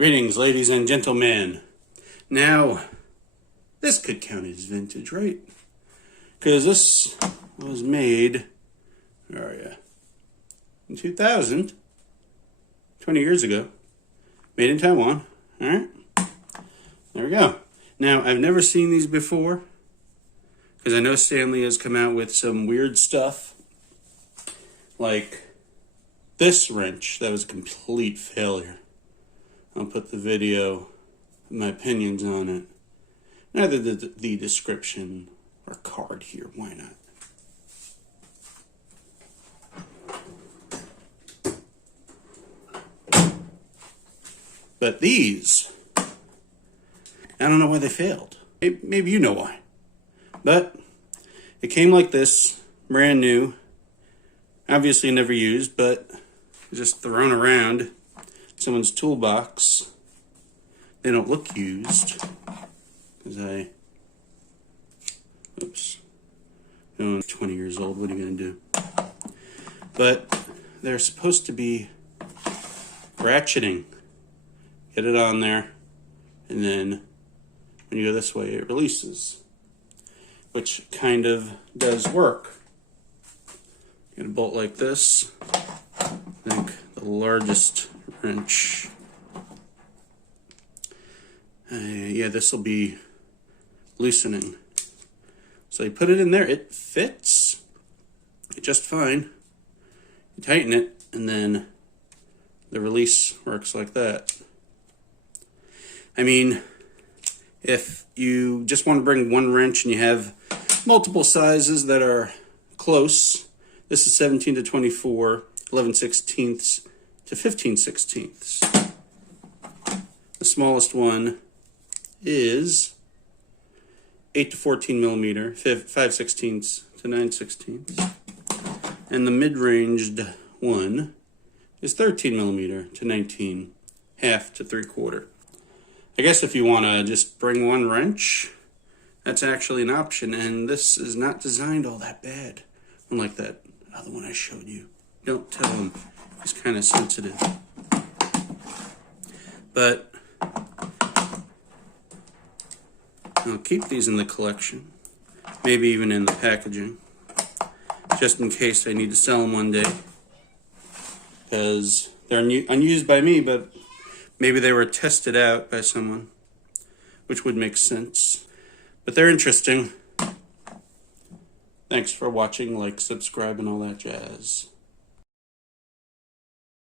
Greetings, ladies and gentlemen. Now, this could count as vintage, right? Because this was made, where are you? In 2000, 20 years ago. Made in Taiwan. Alright? There we go. Now, I've never seen these before, because I know Stanley has come out with some weird stuff, like this wrench that was a complete failure. I'll put the video, my opinions on it, either the description or card here, why not? But these, I don't know why they failed. Maybe you know why. But it came like this, brand new, obviously never used, but just thrown around someone's toolbox. They don't look used, because I'm 20 years old, what are you going to do? But they're supposed to be ratcheting. Get it on there, and then when you go this way, it releases, which kind of does work. Get a bolt like this. I think the largest wrench. Yeah, this will be loosening. So you put it in there, it fits just fine. You tighten it, and then the release works like that. I mean, if you just want to bring one wrench and you have multiple sizes that are close, this is 17 to 24, 11/16 to 15/16. The smallest one is 8 to 14 millimeter, 5/16 to 9/16. And the mid-ranged one is 13 millimeter to 19, half to 3/4. I guess if you want to just bring one wrench, that's actually an option, and this is not designed all that bad, unlike that other one I showed you. Don't tell him, he's kind of sensitive. But I'll keep these in the collection, maybe even in the packaging, just in case I need to sell them one day, because they're unused by me, but maybe they were tested out by someone, which would make sense. But they're interesting. Thanks for watching, like, subscribe, and all that jazz.